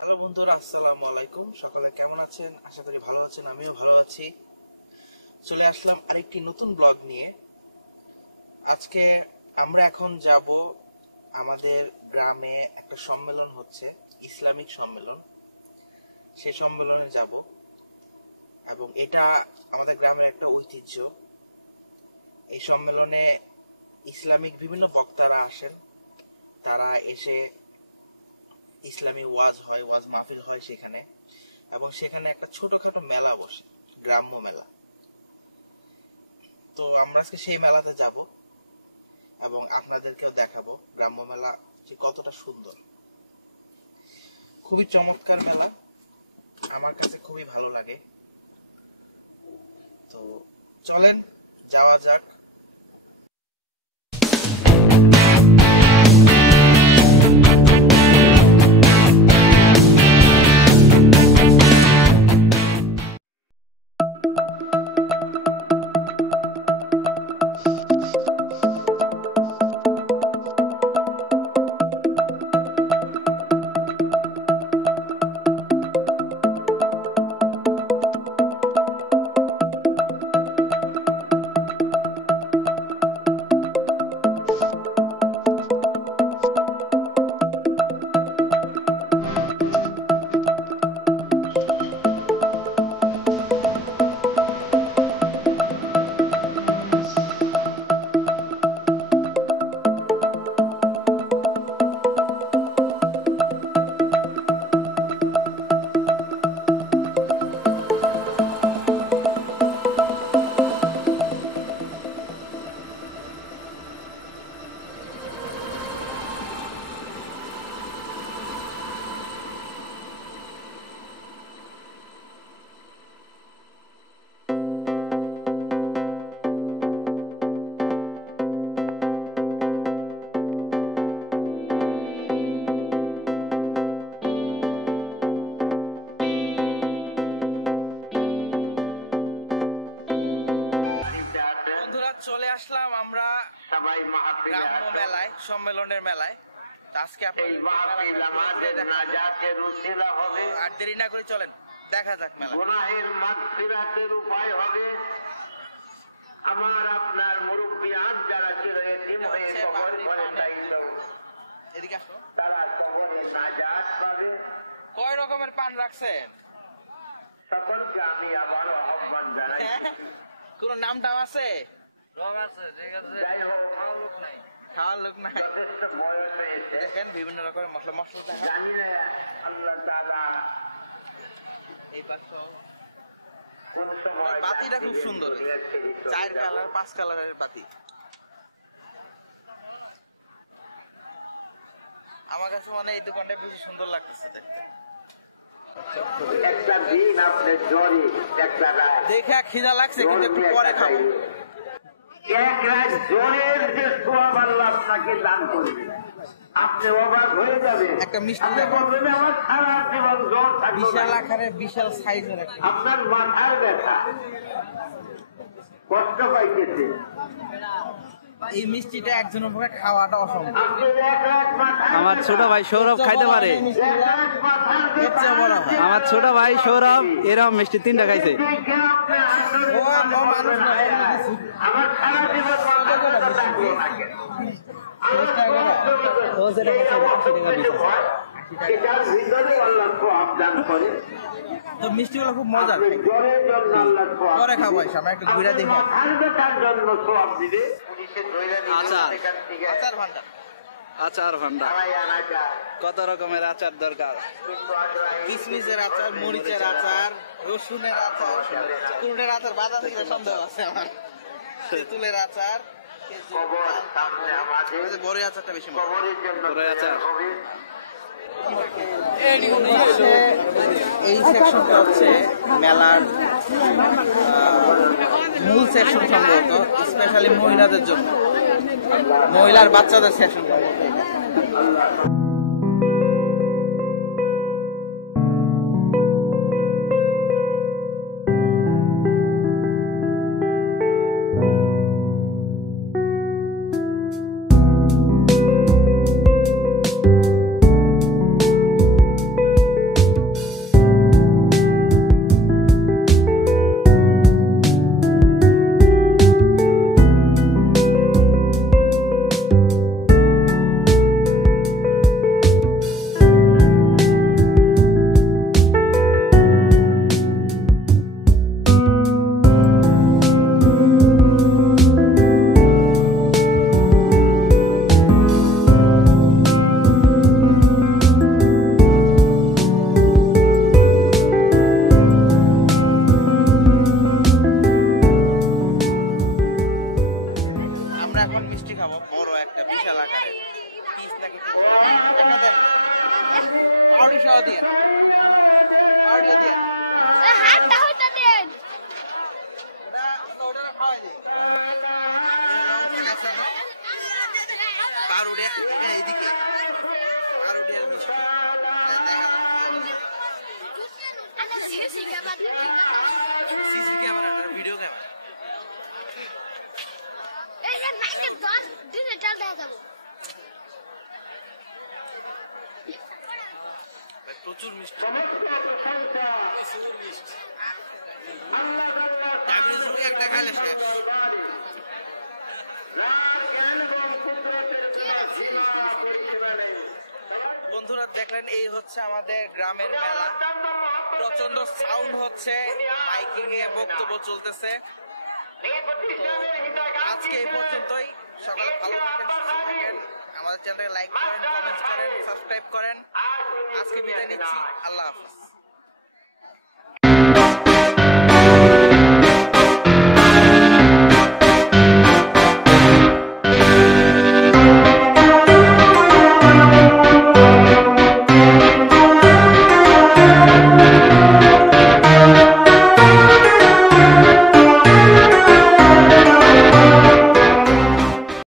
Hello বন্ধুরা, আসসালামু আলাইকুম। সকলে কেমন আছেন? আশা করি ভালো আছেন। আমিও ভালো আছি। চলে আসলাম আরেকটি নতুন ব্লগ নিয়ে। আজকে আমরা এখন যাব, আমাদের গ্রামে একটা সম্মেলন হচ্ছে, ইসলামিক সম্মেলন। সেই সম্মেলনে যাব এবং এটা আমাদের গ্রামের একটা ঐতিহ্য। এই সম্মেলনে ইসলামিক বিভিন্ন বক্তারা আসেন। তারা এসে ইসলামী ওয়াজ মাহফিল হয় সেখানে, এবং সেখানে একটা ছোটখাটো মেলা বসে, গ্রাম্য মেলা। তো আমরা আজকে সেই মেলাতে যাব এবং আপনাদেরকেও দেখাবো গ্রাম্য মেলা যে কতটা সুন্দর। খুবই চমৎকার মেলা, আমার কাছে খুবই ভালো লাগে। তো চলেন যাওয়া যাক। চলে আসলাম আমরা গ্রাম্য মেলায়, সম্মেলনের মেলায়। আজকে আর দেরি না করে চলেন দেখা যাক মেলা। আমার আপনার মুরব্বিয়ান যারা এদিকে আসো। তারা কবরে নাজাত পাবে। কয় রকমের পান রাখছেন? সকলকে আমি আবারও আহ্বান জানাই। কোন নাম টাম আছে? যাই হোক, খাওয়ার লোক নাই। যথেষ্ট বয়স হয়েছে। দেখেন বিভিন্ন রকমের মশলা দেখেন। জানি না আল্লাহ তাআলা এই পাশে কোন সময় বাতিটা খুব সুন্দর, 4 কালার 5 কালারের বাতি। আমার কাছে মনে হয় এই দোকানটা বেশি সুন্দর লাগতেছে দেখতে। একটা দিন আপনি জরি একটা রাত দেখে খিদা লাগছে, কিন্তু একটু পরে খাবো। এক রাত জোরের যে সোয়াব আল্লাহ আপনাকে দান করবে, আপনি অবাক হয়ে যাবেন। একটা মিষ্টি আপনি বলবেন আমার সারা জীবন জ্বর থাকবে, বিশাল আকারের বিশাল সাইজের একটা। আপনার মাথার ব্যথা, কষ্ট পাইতেছে। এই মিষ্টিটা একজনের পক্ষে খাওয়াটা অসম্ভব। আপনি এক রাত মাথার আমার ছোট ভাই সৌরভ খাইতে পারে। এক রাত মাথার ব্যথা, আমার ছোট ভাই সৌরভ এরকম মিষ্টি 3টা খাইছে। দেখে আপনি আনন্দ করবেন না। আমার সারা জীবন মাথার ব্যথা থাকবে। এটার ভিতরে আল্লাহ সোয়াব দান করে। তো মিষ্টিগুলো খুব মজার। আপনি জ্বরের জন্য আল্লাহ সোয়াব পরে দিবে। খাবো, আমরা একটু ঘুরে দেখি। মাথার ব্যথার জন্য সোয়াব দিবে। পুলিশে ধইরা নিয়ে আচার। এখান থেকে আচার ভান্ডার। আচার ভান্ডার, সবাই আনা যায়। কত রকমের আচার দরকার। কিন্তু আজরাইল কিশমিশের আচার, মরিচের আচার, রসুনের আচার, কুলের আচার, বাদাম থেকে সন্দেহ আছে আমার। তেঁতুলের আচার, কবর সামনে আমাদের, বড় আচারটা বেশি মজা। কবরের জন্য বড় আচার। হবে। এই সেকশনটা হচ্ছে মেলার মূল সেকশন, সম্ভবত স্পেশালি মহিলাদের জন্য, মহিলার বাচ্চাদের সেকশন সম্ভবত। সেও দিয়ে পাউডিও দিয়ে হাতটা হইতে দেন ওটা খাওয়াই দিই পাউরুটিয়া এইদিকে পাউরুটিয়ার মিষ্টি দেখা আরে সিসি ক্যামেরা সিসি ক্যামেরা না ভিডিও ক্যামেরা এই যে নাইকে দন ডিজিটাল দেখা যাবো প্রচুর মিষ্টি একটা খাইলে শেষ বন্ধুরা দেখলেন এই হচ্ছে আমাদের গ্রামের মেলা প্রচন্ড সাউন্ড হচ্ছে মাইকিং এ বক্তব্য চলতেছে আজকে এই পর্যন্তই সকালে ভালো থাকেন সুস্থ থাকেন আমাদের চ্যানেলটাকে লাইক করেন কমেন্ট করেন সাবস্ক্রাইব করেন আজকে বিদায় নিচ্ছি আল্লাহ হাফেজ